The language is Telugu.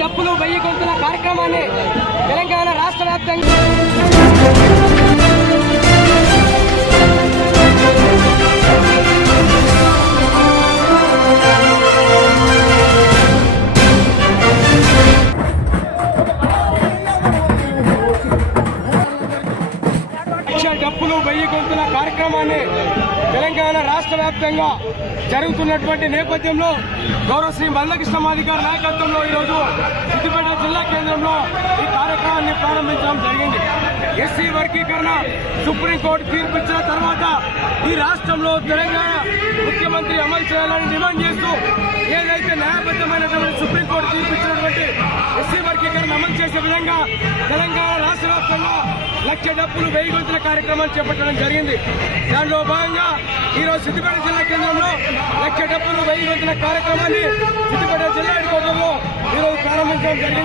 డప్పులు వెయ్యి గొంతుల కార్యక్రమాన్ని తెలంగాణ రాష్ట్ర వ్యాప్తంగా డప్పులు వెయ్యి గొంతుల కార్యక్రమాన్ని తెలంగాణ రాష్ట్ర వ్యాప్తంగా జరుగుతున్నటువంటి నేపథ్యంలో గౌరవ శ్రీ మల్లకృష్ణ మాదిగారి నాయకత్వంలో ఈరోజు సిద్దిపేట జిల్లా కేంద్రంలో ఈ కార్యక్రమాన్ని ప్రారంభించడం జరిగింది. ఎస్సీ వర్గీకరణ సుప్రీంకోర్టు తీర్పు ఇచ్చిన తర్వాత ఈ రాష్ట్రంలో తెలంగాణ ముఖ్యమంత్రి అమలు చేయాలని డిమాండ్ చేస్తూ ఏదైతే న్యాయబద్ధమైనటువంటి సుప్రీంకోర్టు తీర్పు ఇచ్చినటువంటి ఎస్సీ వర్గీకరణ అమలు చేసే విధంగా తెలంగాణ రాష్ట్ర వ్యాప్తంగా లక్ష డప్పులు వెయ్యి గొంతుల కార్యక్రమాలు చేపట్టడం జరిగింది. దానిలో భాగంగా ఈరోజు సిద్దిపేట జిల్లా కేంద్రంలో లక్ష డబ్బులు వెయ్యి గొంతుల కార్యక్రమాన్ని సిద్దిపేట జిల్లా హెడ్ ఈరోజు ప్రారంభించడం జరిగింది.